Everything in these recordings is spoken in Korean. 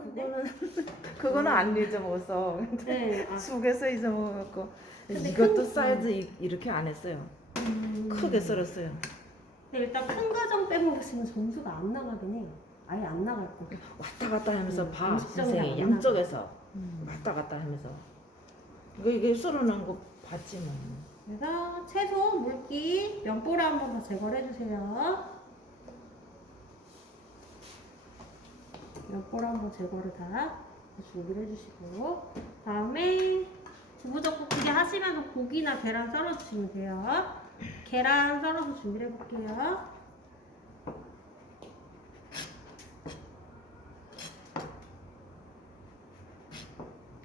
하는데. 그거는 안 잊어먹었어. 네. 속에서 잊어먹었고. 근데 이것도 사이즈 이렇게 안 했어요. 음. 크게 썰었어요. 근데 일단 큰 과정 빼먹으시면 점수가 안 나가긴 해요. 아예 안 나갈 거. 왔다 갔다 하면서 봐. 50점이 선생님 안 양쪽에서 왔다 갔다 하면서. 이게 썰어놓은 거 봤지 뭐. 그래서 채소, 물기, 면보를 한번 더 제거를 해주세요. 면보를 한번 제거를 다 준비를 해주시고, 다음에 두부젓국찌개 하시면서 고기나 계란 썰어주시면 돼요. 계란 썰어서 준비를 해볼게요.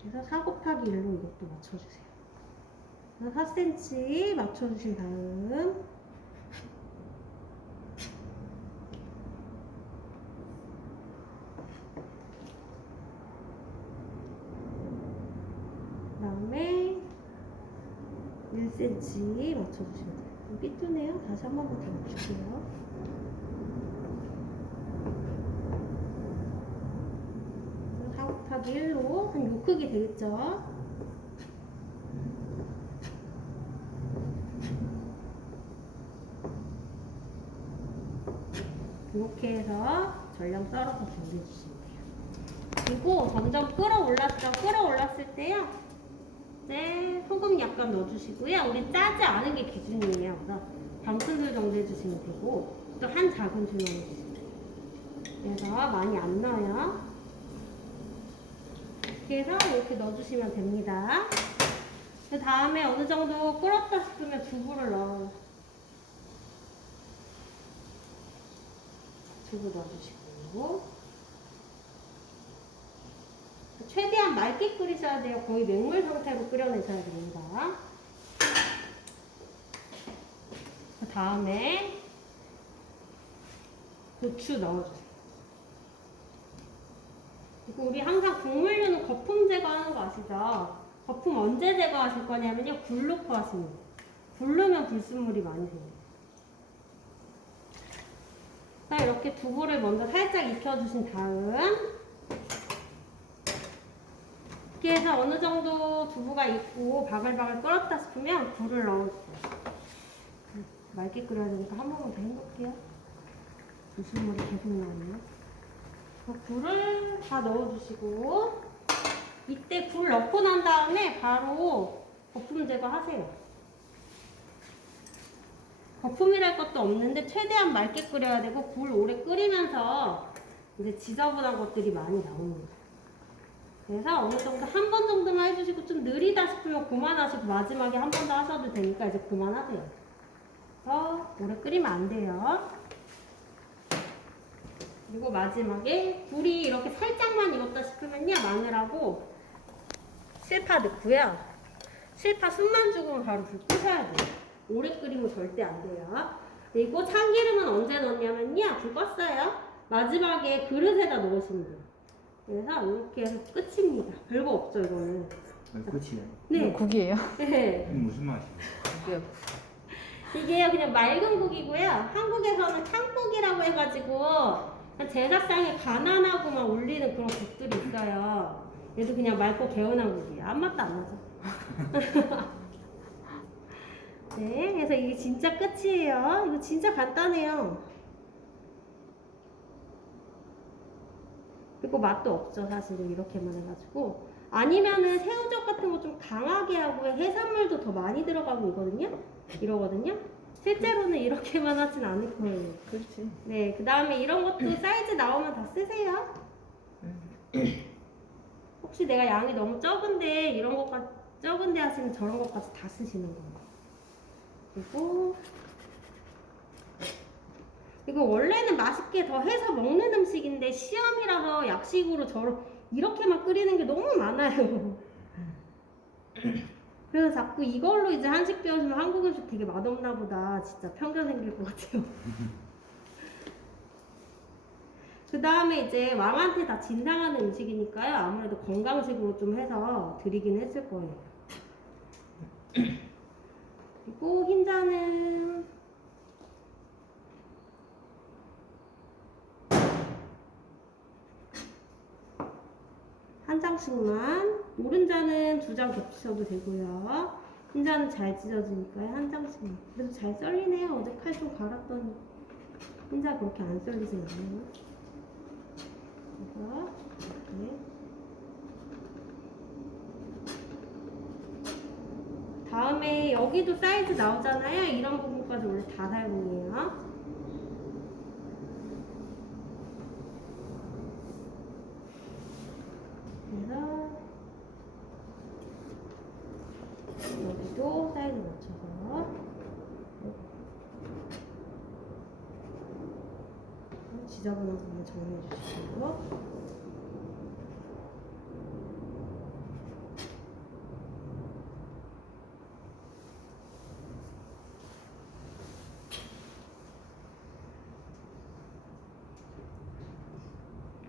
그래서 4 곱하기 1로 이것도 맞춰주세요. 4cm 맞춰주신 다음 그다음에 1cm 맞춰주시면 돼요. 삐뚤네요. 다시 한 번만 더 맞출게요. 그래서 4 곱하기 1로 한 요 크기 되겠죠? 이렇게 해서 전량 썰어서 준비해 주시면 돼요. 그리고 점점 끓어올랐죠? 끓어올랐을 때요. 이제 소금 약간 넣어주시고요. 우리 짜지 않은 게 기준이에요. 그래서 반큰술 정도 해주시면 되고 또 한 작은술 넣어주시면 돼요. 그래서 많이 안 넣어요. 이렇게 해서 이렇게 넣어주시면 됩니다. 그 다음에 어느 정도 끓었다 싶으면 두부를 넣어요. 두부 넣어주시고 최대한 맑게 끓이셔야 돼요. 거의 맹물 상태로 끓여내셔야 됩니다. 그 다음에 고추 넣어주세요. 그리고 우리 항상 국물류는 거품 제거하는 거 아시죠? 거품 언제 제거하실 거냐면요. 굴 넣고 하시면 돼요. 굴르면 불순물이 많이 생겨요. 자, 이렇게 두부를 먼저 살짝 익혀주신 다음 이렇게 해서 어느 정도 두부가 익고 바글바글 끓었다 싶으면 굴을 넣어주세요. 맑게 끓여야 되니까 한 번만 더 해볼게요. 불순물이 계속 나오네요. 굴을 다 넣어주시고 이때 굴 넣고 난 다음에 바로 거품 제거하세요. 거품이랄 것도 없는데 최대한 맑게 끓여야 되고 굴 오래 끓이면서 이제 지저분한 것들이 많이 나옵니다. 그래서 어느 정도 한 번 정도만 해주시고 좀 느리다 싶으면 그만하시고 마지막에 한 번 더 하셔도 되니까 이제 그만하세요. 그래서 오래 끓이면 안 돼요. 그리고 마지막에 굴이 이렇게 살짝만 익었다 싶으면요. 마늘하고 실파 넣고요. 실파 숨만 죽으면 바로 불 끄셔야 돼요. 오래 끓이면 절대 안 돼요. 그리고 참기름은 언제 넣냐면요. 불 껐어요. 마지막에 그릇에다 넣으시면 돼요. 그래서 이렇게 해서 끝입니다. 별거 없죠, 이거는. 끝이에요? 네. 국이에요? 네. 무슨 맛이에요? 이게요, 그냥 맑은 국이고요. 한국에서는 탕국이라고 해가지고 제사상에 가난하고만 올리는 그런 국들이 있어요. 얘도 그냥 맑고 개운한 국이에요. 아무 맛도 안 나죠. 네, 그래서 이게 진짜 끝이에요. 이거 진짜 간단해요. 그리고 맛도 없죠, 사실은 이렇게만 해가지고. 아니면은 새우젓 같은 거 좀 강하게 하고 해산물도 더 많이 들어가고 이러거든요. 실제로는 이렇게만 하진 않을 거예요. 그렇지. 네, 그 다음에 이런 것도 사이즈 나오면 다 쓰세요. 혹시 내가 양이 너무 적은데 이런 것까지 적은데 하시면 저런 것까지 다 쓰시는 거예요. 그리고 이거 원래는 맛있게 더 해서 먹는 음식인데 시험이라서 약식으로 이렇게만 끓이는 게 너무 많아요. 그래서 자꾸 이걸로 이제 한식 배우시면 한국 음식 되게 맛없나 보다 진짜 편견 생길 것 같아요. 그 다음에 이제 왕한테 다 진상하는 음식이니까요. 아무래도 건강식으로 좀 해서 드리긴 했을 거예요. 그리고 흰자는 한 장씩만. 노른자는 2장 겹치셔도 되고요. 흰자는 잘 찢어지니까요. 한 장씩만. 그래도 잘 썰리네요. 어제 칼 좀 갈았더니 흰자 그렇게 안 썰리진 않네요. 그래서 이렇게. 다음에 여기도 사이즈 나오잖아요. 이런 부분까지 원래 다 사용이에요. 그래서 여기도 사이즈 맞춰서 지저분한 부분 정리해 주시고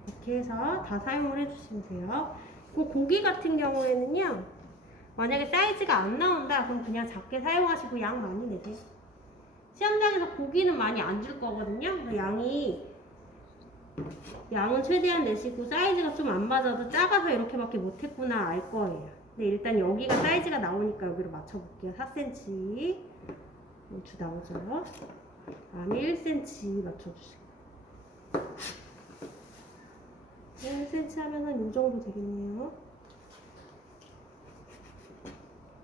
이렇게 해서 다 사용을 해주시면 돼요. 그 고기 같은 경우에는요, 만약에 사이즈가 안 나온다 그럼 그냥 작게 사용하시고 양 많이 내세요. 시험장에서 고기는 많이 안 줄 거거든요. 그래서 양은 최대한 내시고 사이즈가 좀 안 맞아도 작아서 이렇게밖에 못했구나 알 거예요. 근데 일단 여기가 사이즈가 나오니까 여기로 맞춰볼게요. 4cm 주 나오죠. 다음에 1cm 맞춰주시고 1cm 하면은 이 정도 되겠네요.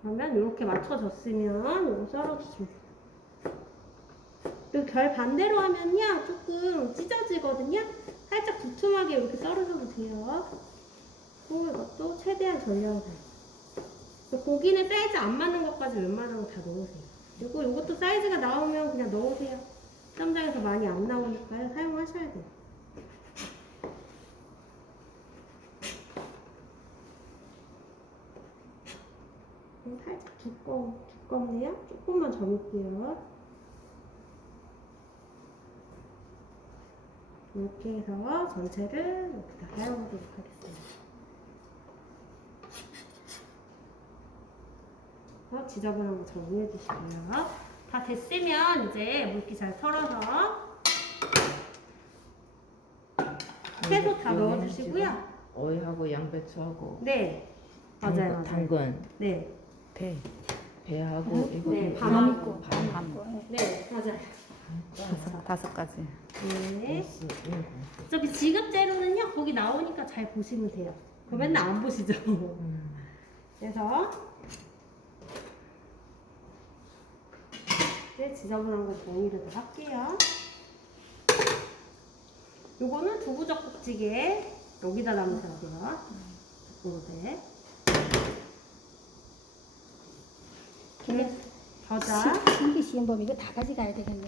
그러면 이렇게 맞춰졌으면 이거 썰어주시면 돼요. 또 결 반대로 하면요 조금 찢어지거든요. 살짝 두툼하게 이렇게 썰어줘도 돼요. 이것도 최대한 전량을. 고기는 사이즈 안 맞는 것까지 웬만하면 다 넣으세요. 그리고 이것도 사이즈가 나오면 그냥 넣으세요. 시험장에서 많이 안 나오니까요. 사용하셔야 돼요. 살짝 두껍네요. 조금만 저을게요. 이렇게 해서 전체를 이렇게 다 사용하도록 하겠습니다. 지저분한 거 정리해 주시고요. 다 됐으면 이제 물기 잘 털어서 채소 다 넣어주시고요. 오이하고 양배추하고 네, 맞아요. 당근, 네, 배하고 이거 네, 반 반 있고 반. 네, 맞아요. 다섯 가지. 네. 어차피 지급 재료는요 거기 나오니까 잘 보시면 돼요. 그거 맨날 안 보시죠. 그래서 이제 지저분한 거 정리를 다 할게요. 요거는 두부젓국찌개 여기다 담으셔야 돼요. 그릇에. 겨자. 신기 시험범 이거 다 가져가야 되겠네.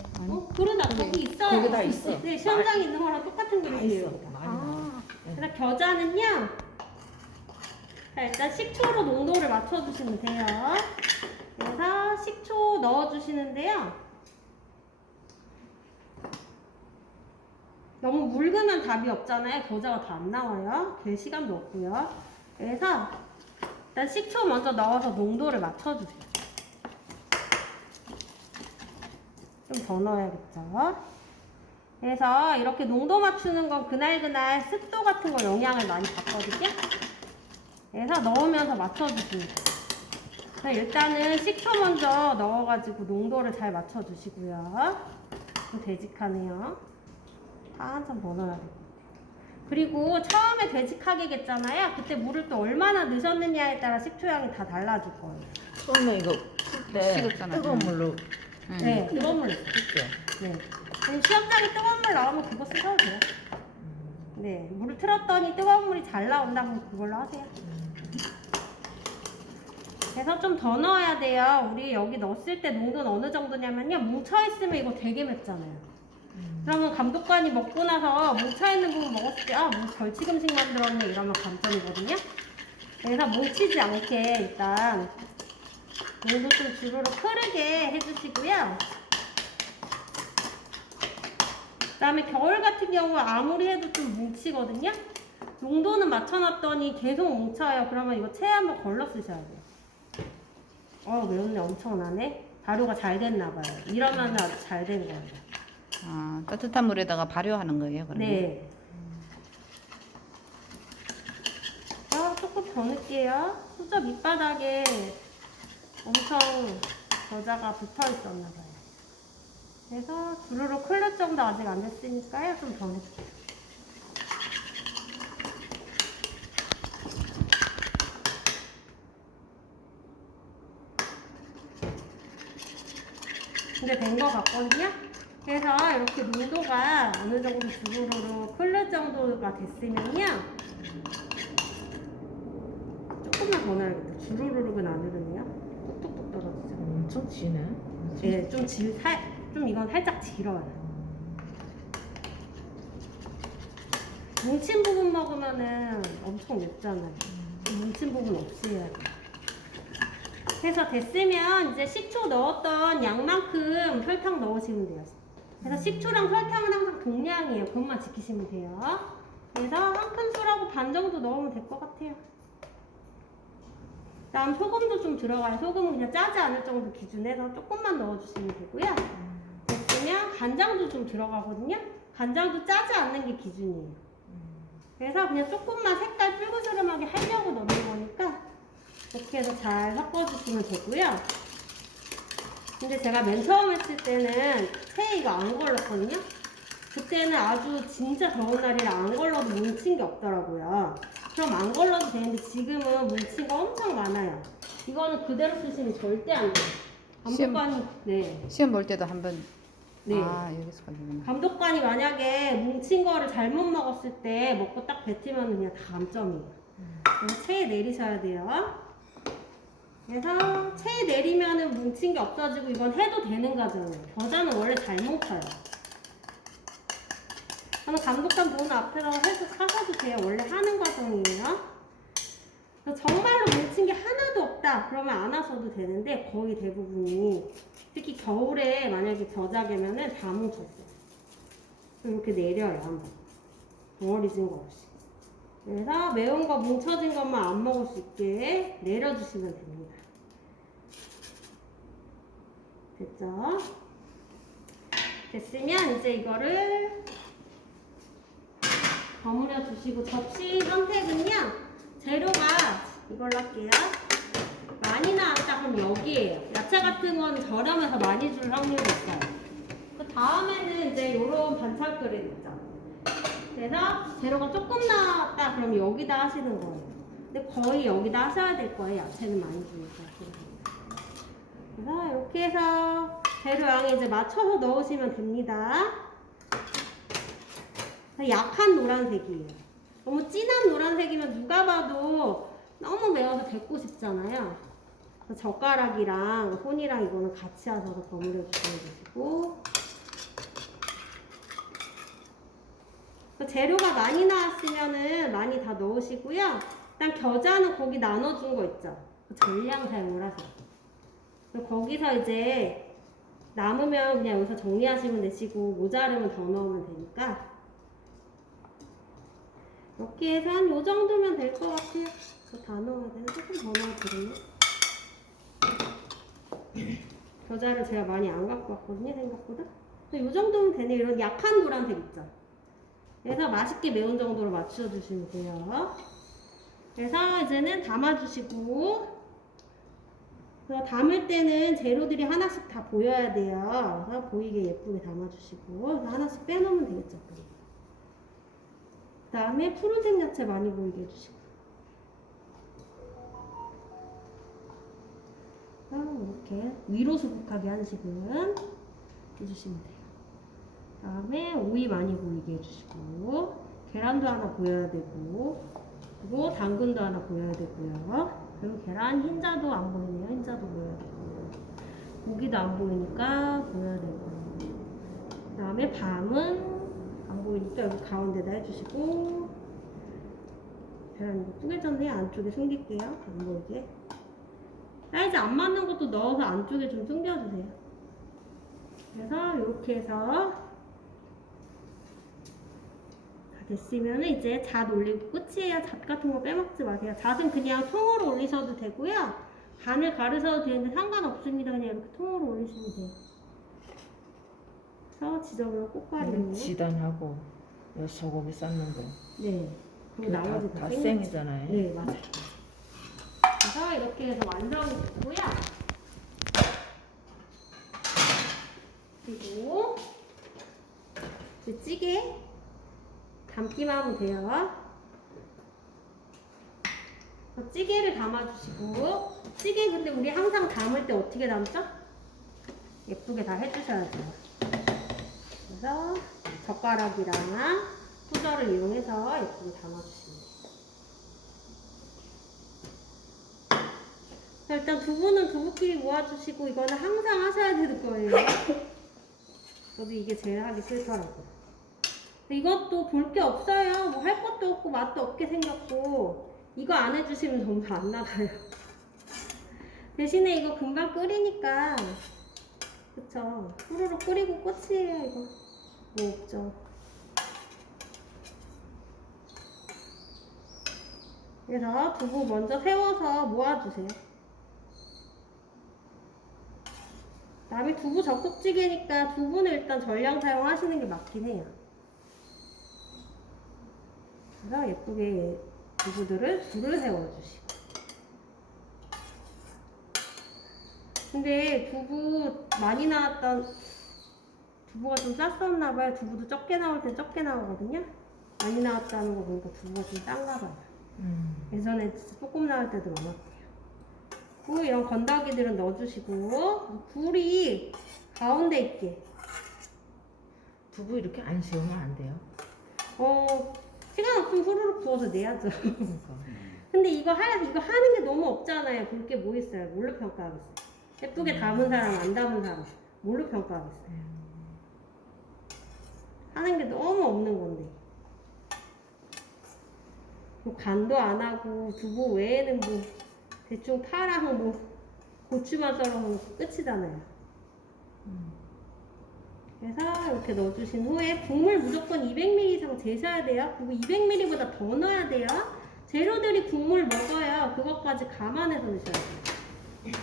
그러나 거기 있어요. 거기 다 있어. 네, 시험장에 있는 거랑 똑같은 다 그릇이에요. 있어. 많이 아, 그래서 겨자는요. 자, 일단 식초로 농도를 맞춰주시면 돼요. 그래서 식초 넣어주시는데요. 너무 묽으면 답이 없잖아요. 겨자가 다 안 나와요. 될 시간도 없고요. 그래서 일단 식초 먼저 넣어서 농도를 맞춰주세요. 좀 더 넣어야겠죠. 그래서 이렇게 농도 맞추는 건 그날그날 습도 같은 거 영향을 많이 받거든요. 그래서 넣으면서 맞춰주시면 돼요. 일단은 식초 먼저 넣어가지고 농도를 잘 맞춰주시고요. 좀 되직하네요. 한참 더 넣어야 돼요. 그리고 처음에 되직하게겠잖아요. 그때 물을 또 얼마나 넣으셨느냐에 따라 식초 향이 다 달라질 거예요. 처음에 이거 풀때 식었잖아. 뜨거운 물로 네, 뜨거운 물. 풀죠. 네. 그럼 시험장에 뜨거운 물 나오면 그거 쓰셔도 돼요. 네, 물을 틀었더니 뜨거운 물이 잘 나온다면 그걸로 하세요. 그래서 좀 더 넣어야 돼요. 우리 여기 넣었을 때 농도는 어느 정도냐면요. 뭉쳐있으면 이거 되게 맵잖아요. 그러면 감독관이 먹고 나서 뭉쳐있는 부분 먹었을 때 뭐 벌칙 음식 만들었네 이러면 감점이거든요. 그래서 뭉치지 않게 일단 농도 좀 주르륵 흐르게 해주시고요. 그 다음에 겨울 같은 경우 아무리 해도 좀 뭉치거든요. 농도는 맞춰놨더니 계속 뭉쳐요. 그러면 이거 체에 한번 걸러 쓰셔야 돼요. 매운내 엄청나네. 발효가 잘 됐나봐요. 이러면 아주 잘 된 거예요. 아, 따뜻한 물에다가 발효하는 거예요, 그러면? 네. 조금 더 넣을게요. 수저 밑바닥에 엄청 겨자가 붙어 있었나 봐요. 그래서 두루루 클럽 정도 아직 안 됐으니까요. 좀 더 넣을게요. 근데 된 거 같거든요. 그래서 이렇게 농도가 어느 정도 두루루루 클럽 정도가 됐으면요. 조금만 더 넣어야겠다. 주르르륵은 안 흐르네요. 뚝뚝뚝 떨어지죠. 엄청 지네. 네, 좀 이건 살짝 질어요. 뭉친 부분 먹으면은 엄청 맵잖아요. 뭉친 부분 없이 해야 돼요. 그래서 됐으면 이제 식초 넣었던 양만큼 설탕 넣으시면 돼요. 그래서 식초랑 설탕은 항상 동량이에요. 그것만 지키시면 돼요. 그래서 한 큰술하고 반 정도 넣으면 될 것 같아요. 다음 소금도 좀 들어가요. 소금은 그냥 짜지 않을 정도 기준에서 조금만 넣어주시면 되고요. 됐으면 간장도 좀 들어가거든요. 간장도 짜지 않는 게 기준이에요. 그래서 그냥 조금만 색깔 붉으스름하게 하려고 넣는 거니까 이렇게 해서 잘 섞어주시면 되고요. 근데 제가 맨 처음 했을 때는 체이가 안 걸렸거든요. 그때는 아주 진짜 더운 날이라 안 걸러도 뭉친 게 없더라고요. 그럼 안 걸러도 되는데 지금은 뭉친 거 엄청 많아요. 이거는 그대로 쓰시면 절대 안 돼요. 감독관이 네. 시험 볼 때도 한번 네. 아, 여기서 걸리구나. 감독관이 만약에 뭉친 거를 잘못 먹었을 때 먹고 딱 뱉으면 그냥 다 감점이에요. 그래서 체에 내리셔야 돼요. 그래서 체에 내리면은 뭉친 게 없어지고 이건 해도 되는 거잖아요. 겨자는 원래 잘 뭉쳐요. 저는 감독관 본 앞에서 해서 사셔도 돼요. 원래 하는 과정이에요. 정말로 뭉친 게 하나도 없다 그러면 안 하셔도 되는데 거의 대부분이 특히 겨울에 만약에 겨자개면은 다 뭉쳤어요. 이렇게 내려요 한번 덩어리진 거 없이. 그래서 매운 거 뭉쳐진 것만 안 먹을 수 있게 내려주시면 됩니다. 됐죠? 됐으면 이제 이거를 버무려 주시고 접시 선택은요. 재료가 이걸로 할게요. 많이 나왔다 그럼 여기에요. 야채 같은 건 저렴해서 많이 줄 확률이 있어요. 그 다음에는 이제 이런 반찬 그릇 있죠. 그래서 재료가 조금 나왔다 그럼 여기다 하시는 거예요. 근데 거의 여기다 하셔야 될 거예요. 야채는 많이 주니까. 그래서 이렇게 해서 재료 양에 이제 맞춰서 넣으시면 됩니다. 약한 노란색이에요. 너무 진한 노란색이면 누가 봐도 너무 매워서 뱉고 싶잖아요. 젓가락이랑 손이랑 이거는 같이 하셔서 버무려 주시면 되시고. 재료가 많이 나왔으면은 많이 다 넣으시고요. 일단 겨자는 거기 나눠준 거 있죠. 전량 사용을 하세요. 거기서 이제 남으면 그냥 여기서 정리하시면 되시고 모자르면 더 넣으면 되니까 이렇게 해서 한 요 정도면 될 것 같아요. 다 넣어야 되나? 조금 더 넣어드리네. 겨자를 제가 많이 안 갖고 왔거든요, 생각보다. 요 정도면 되네. 이런 약한 노란색 있죠. 그래서 맛있게 매운 정도로 맞춰주시면 돼요. 그래서 이제는 담아주시고, 그래서 담을 때는 재료들이 하나씩 다 보여야 돼요. 그래서 보이게 예쁘게 담아주시고, 그래서 하나씩 빼놓으면 되겠죠. 그 다음에 푸른색 야채 많이 보이게 해주시고. 이렇게 위로 수북하게 한 식은 해주시면 돼요. 그 다음에 오이 많이 보이게 해주시고, 계란도 하나 보여야 되고, 그리고 당근도 하나 보여야 되고요. 그리고 계란 흰자도 안 보이네요. 흰자도 보여야 되고, 고기도 안 보이니까 보여야 되고, 그 다음에 밤은 안 보이니까 여기 가운데다 해주시고, 계란 이거 쪼개졌네. 안쪽에 숨길게요. 안 보이게. 사이즈 안 맞는 것도 넣어서 안쪽에 좀 숨겨주세요. 그래서 이렇게 해서 다 됐으면 이제 잣 올리고 끝이에요. 잣 같은 거 빼먹지 마세요. 잣은 그냥 통으로 올리셔도 되고요. 반을 가르셔도 되는데 상관없습니다. 그냥 이렇게 통으로 올리시면 돼요. 그래서 지저분한 꽃가루는 지단하고 소고기 삶는 거. 네. 그리고 나머지 다 생 생이잖아요. 네, 맞아요. 그래서 이렇게 해서 완성이 됐고요. 그리고 이제 찌개 담기만 하면 돼요. 찌개를 담아주시고, 찌개 근데 우리 항상 담을 때 어떻게 담죠? 예쁘게 다 해주셔야죠. 그래서 젓가락이랑 후저를 이용해서 예쁘게 담아주시면 돼요. 자, 일단 두부는 두부끼리 모아주시고, 이거는 항상 하셔야 되는 거예요. 저도 이게 제일 하기 싫더라고요. 이것도 볼 게 없어요. 뭐 할 것도 없고 맛도 없게 생겼고, 이거 안 해주시면 정말 안 나가요. 대신에 이거 금방 끓이니까, 그쵸? 후루룩 끓이고 끝이에요, 이거. 뭐 없죠. 그래서 두부 먼저 세워서 모아주세요. 남이 두부 젖꼭지게니까 두부는 일단 전량 사용하시는 게 맞긴 해요. 그래서 예쁘게 두부들을 줄을 세워주시고. 근데 두부 많이 나왔던 두부가 좀 쌌었나봐요. 두부도 적게 나올 땐 적게 나오거든요. 많이 나왔다는 거 보니까 두부가 좀 싼가봐요. 예전에 조금 나올 때도 많았대요. 그리고 이런 건더기들은 넣어주시고, 굴이 가운데 있게. 두부 이렇게 안 씌우면 안 돼요. 시간 없으면 후루룩 부어서 내야죠. 그러니까. 근데 이거 하는 게 너무 없잖아요. 볼 게 뭐 있어요? 뭘로 평가하겠어요? 예쁘게 담은 사람, 안 담은 사람, 뭘로 평가하겠어요? 하는 게 너무 없는 건데. 뭐 간도 안 하고, 두부 외에는 뭐, 대충 파랑 뭐, 고추만 썰어서 끝이잖아요. 그래서 이렇게 넣어주신 후에 국물 무조건 200ml 이상 재셔야 돼요. 그리고 200ml보다 더 넣어야 돼요. 재료들이 국물 먹어요. 그것까지 감안해서 넣으셔야 돼요.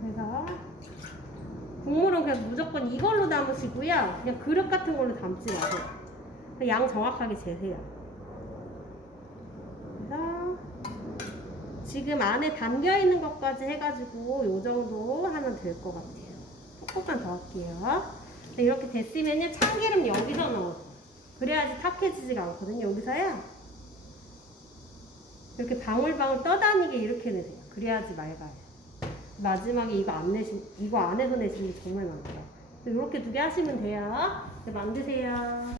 그래서 국물은 그냥 무조건 이걸로 담으시고요. 그냥 그릇 같은 걸로 담지 마세요. 양 정확하게 재세요. 그래서 지금 안에 담겨있는 것까지 해가지고 요 정도 하면 될 것 같아요. 조금만 더 할게요. 이렇게 됐으면요, 참기름 여기서 넣어요. 그래야지 탁해지지가 않거든요. 여기서요, 이렇게 방울방울 떠다니게 이렇게 내세요. 그래야지 맑아요. 마지막에 이거 안에서 내시는 게 정말 많더라고요. 이렇게 2개 하시면 돼요. 만드세요.